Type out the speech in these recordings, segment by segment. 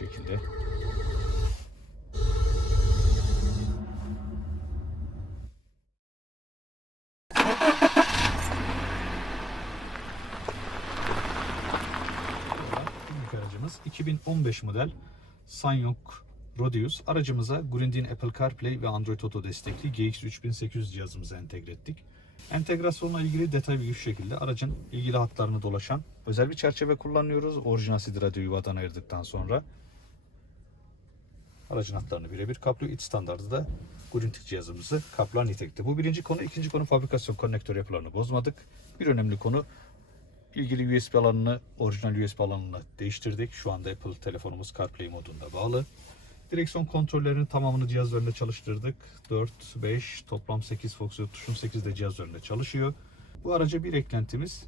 Şekilde. Aracımız 2015 model Sanyong Rodius. Aracımıza Grundin Apple CarPlay ve Android Auto destekli GX3800 cihazımızı entegre ettik. Entegrasyonla ilgili detaylı bir şekilde aracın ilgili hatlarını dolaşan özel bir çerçeve kullanıyoruz. Orijinal CD radyo yuvadan ayırdıktan sonra aracın hatlarını birebir kaplıyor. İç standardı da Grundig cihazımızı kaplar nitelikte. Bu birinci konu. ikinci konu fabrikasyon konnektör yapılarını bozmadık. Bir önemli konu ilgili USB alanını orijinal USB alanına değiştirdik. Şu anda Apple telefonumuz CarPlay modunda bağlı. Direksiyon kontrollerinin tamamını cihaz üzerinde çalıştırdık. 4, 5, toplam 8 fonksiyon tuşun 8 de cihaz üzerinde çalışıyor. Bu araca bir eklentimiz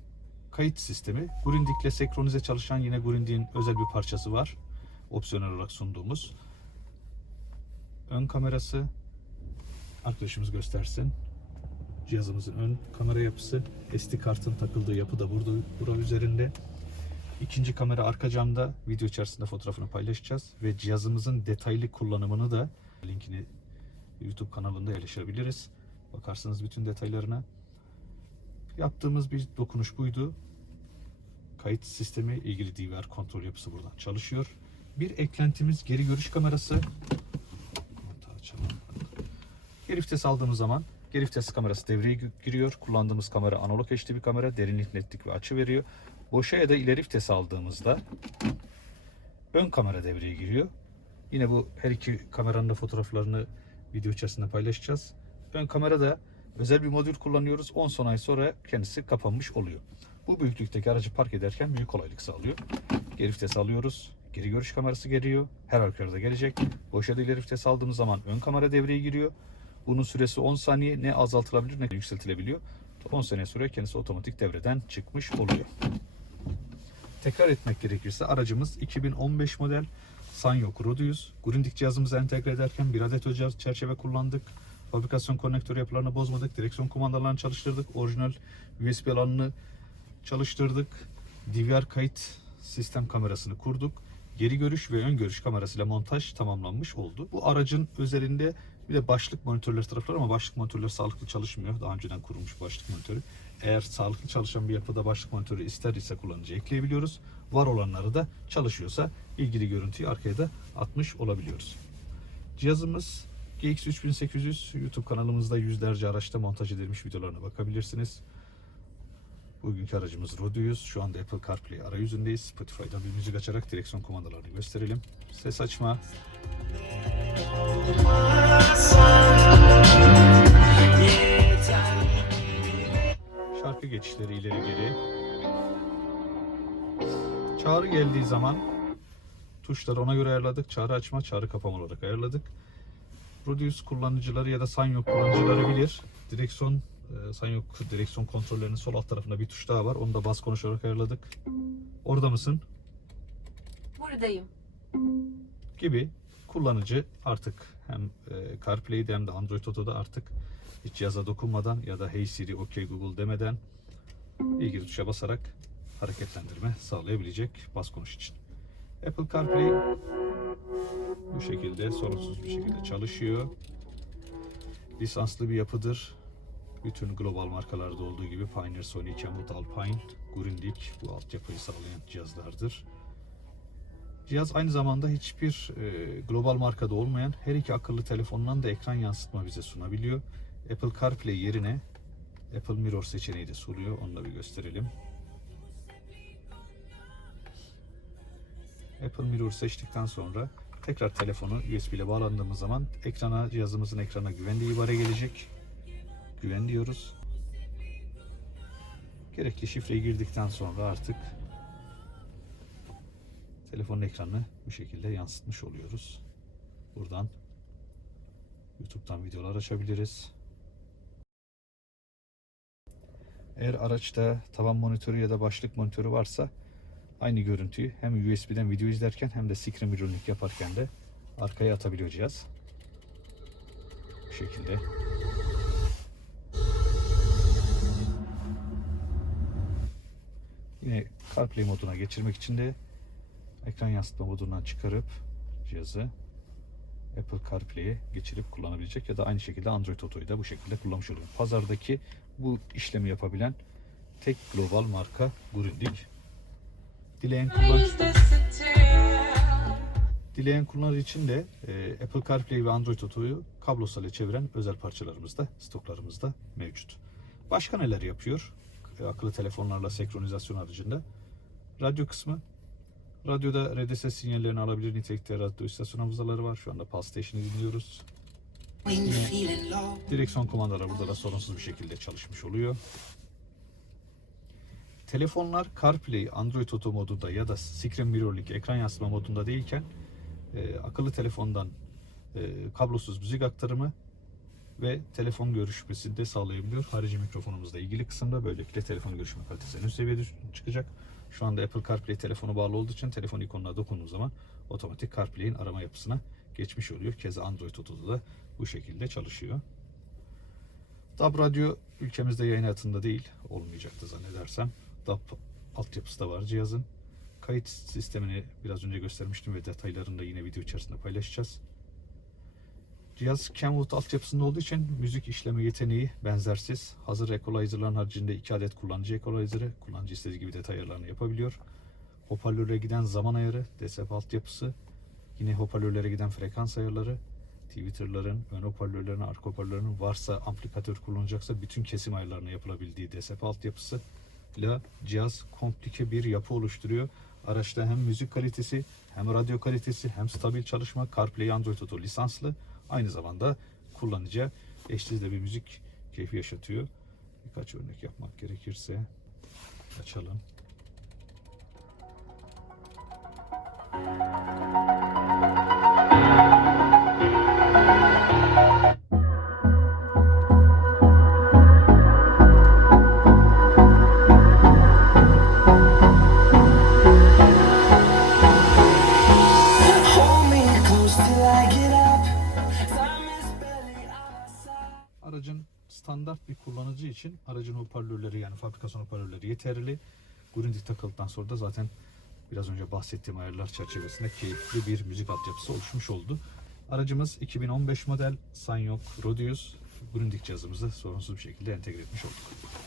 kayıt sistemi. Grundig ile senkronize çalışan yine Grundig'in özel bir parçası var. Opsiyonel olarak sunduğumuz. Ön kamerası arkadaşımız göstersin. Cihazımızın ön kamera yapısı, SD kartın takıldığı yapı da burada, burada üzerinde. İkinci kamera arka camda video içerisinde fotoğrafını paylaşacağız ve cihazımızın detaylı kullanımını da linkini YouTube kanalında erişebiliriz. Bakarsınız bütün detaylarına. Yaptığımız bir dokunuş buydu. Kayıt sistemi ilgili DVR kontrol yapısı buradan çalışıyor. Bir eklentimiz geri görüş kamerası. Açalım. Geri vites aldığımız zaman geri vites kamerası devreye giriyor. Kullandığımız kamera analog HD bir kamera. Derinlik, netlik ve açı veriyor. Boşa ya da ileri vites aldığımızda ön kamera devreye giriyor. Yine bu her iki kameranın da fotoğraflarını video içerisinde paylaşacağız. Ön kamera da özel bir modül kullanıyoruz. 10 son ay sonra kendisi kapanmış oluyor. Bu büyüklükteki aracı park ederken büyük kolaylık sağlıyor. Geri vites alıyoruz. Geri görüş kamerası geliyor. Her halükarda gelecek. Boşa ileri vites aldığımız zaman ön kamera devreye giriyor. Bunun süresi 10 saniye ne azaltılabilir ne yükseltilebiliyor. 10 saniye sonra kendisi otomatik devreden çıkmış oluyor. Tekrar etmek gerekirse aracımız 2015 model Sanyok Rodius. Grundig cihazımızı entegre ederken bir adet özel çerçeve kullandık. Fabrikasyon konnektör yapılarını bozmadık. Direksiyon kumandalarını çalıştırdık. Orijinal USB alanını çalıştırdık. DVR kayıt sistem kamerasını kurduk. Geri görüş ve ön görüş kamerasıyla montaj tamamlanmış oldu. Bu aracın özelinde bir de başlık monitörleri tarafı var ama başlık monitörleri sağlıklı çalışmıyor. Daha önceden kurulmuş başlık monitörü. Eğer sağlıklı çalışan bir yapıda başlık monitörü ister ise kullanıcı ekleyebiliyoruz. Var olanları da çalışıyorsa ilgili görüntüyü arkaya da atmış olabiliyoruz. Cihazımız GX3800 YouTube kanalımızda yüzlerce araçta montaj edilmiş videolarına bakabilirsiniz. Bugünkü aracımız Rodius. Şu anda Apple CarPlay arayüzündeyiz. Spotify'dan bir müzik açarak direksiyon kumandalarını gösterelim. Ses açma. Şarkı geçişleri ileri geri. Çağrı geldiği zaman tuşları ona göre ayarladık. Çağrı açma, çağrı kapama olarak ayarladık. Rodius kullanıcıları ya da Sanyo kullanıcıları bilir. Direksiyon e, Sanyo direksiyon kontrollerinin sol alt tarafında bir tuş daha var. Onu da bas konuş olarak ayarladık. Orada mısın? Buradayım. gibi kullanıcı artık hem e, CarPlay'de hem de Android Auto'da artık hiç cihaza dokunmadan ya da Hey Siri, OK Google demeden ilgili tuşa basarak hareketlendirme sağlayabilecek bas konuş için. Apple CarPlay bu şekilde sorunsuz bir şekilde çalışıyor. Lisanslı bir yapıdır. Bütün global markalarda olduğu gibi Pioneer, Sony, Kenwood, Alpine, Grundig bu altyapıyı sağlayan cihazlardır. Cihaz aynı zamanda hiçbir e, global markada olmayan her iki akıllı telefondan da ekran yansıtma bize sunabiliyor. Apple CarPlay yerine Apple Mirror seçeneği de sunuyor. Onu da bir gösterelim. Apple Mirror seçtikten sonra tekrar telefonu USB ile bağlandığımız zaman ekrana cihazımızın ekrana güvenli ibare gelecek. Güven diyoruz. Gerekli şifreyi girdikten sonra artık telefonun ekranını bu şekilde yansıtmış oluyoruz. Buradan YouTube'dan videolar açabiliriz. Eğer araçta tavan monitörü ya da başlık monitörü varsa aynı görüntüyü hem USB'den video izlerken hem de screen mirroring yaparken de arkaya atabiliyor cihaz. Bu şekilde. Yine CarPlay moduna geçirmek için de ekran yansıtma modundan çıkarıp cihazı Apple CarPlay'e geçirip kullanabilecek ya da aynı şekilde Android Auto'yu da bu şekilde kullanmış oluyor. Pazardaki bu işlemi yapabilen tek global marka Grundig. Dileyen kullanıcı, dileyen kullanıcı için de e, Apple CarPlay ve Android Auto'yu kablosal çeviren özel parçalarımız da stoklarımızda mevcut. Başka neler yapıyor? Akıllı telefonlarla senkronizasyon haricinde. Radyo kısmı. Radyoda RDS sinyallerini alabilir nitelikte radyo istasyon hafızaları var. Şu anda Pulse Station'ı dinliyoruz. Direksiyon kumandaları burada da sorunsuz bir şekilde çalışmış oluyor. Telefonlar CarPlay, Android Auto modunda ya da Screen Mirroring ekran yansıtma modunda değilken e, akıllı telefondan e, kablosuz müzik aktarımı ve telefon görüşmesini de sağlayabiliyor. Harici mikrofonumuzla ilgili kısımda böylelikle telefon görüşme kalitesi en üst seviyede çıkacak. Şu anda Apple CarPlay telefonu bağlı olduğu için telefon ikonuna dokunduğu zaman otomatik CarPlay'in arama yapısına geçmiş oluyor. Keza Android Auto'da da bu şekilde çalışıyor. DAB radyo ülkemizde yayın hayatında değil, olmayacaktı zannedersem. DAB altyapısı da var cihazın. Kayıt sistemini biraz önce göstermiştim ve detaylarını da yine video içerisinde paylaşacağız. Cihaz Kenwood altyapısında olduğu için müzik işleme yeteneği benzersiz. Hazır equalizer'ların haricinde 2 adet kullanıcı equalizer'ı, kullanıcı istediği gibi detay ayarlarını yapabiliyor. Hoparlöre giden zaman ayarı, DSP altyapısı, yine hoparlörlere giden frekans ayarları, Twitter'ların, ön hoparlörlerin, arka hoparlörlerin varsa amplifikatör kullanacaksa bütün kesim ayarlarını yapılabildiği DSP altyapısı ile cihaz komplike bir yapı oluşturuyor. Araçta hem müzik kalitesi, hem radyo kalitesi, hem stabil çalışma, CarPlay, Android Auto lisanslı. Aynı zamanda kullanıcıya eşsiz de bir müzik keyfi yaşatıyor. Birkaç örnek yapmak gerekirse açalım. Hold için aracın hoparlörleri yani fabrikasyon hoparlörleri yeterli. Grundig takıldıktan sonra da zaten biraz önce bahsettiğim ayarlar çerçevesinde keyifli bir müzik altyapısı oluşmuş oldu. Aracımız 2015 model Sanyok Rodius Grundig cihazımızı sorunsuz bir şekilde entegre etmiş olduk.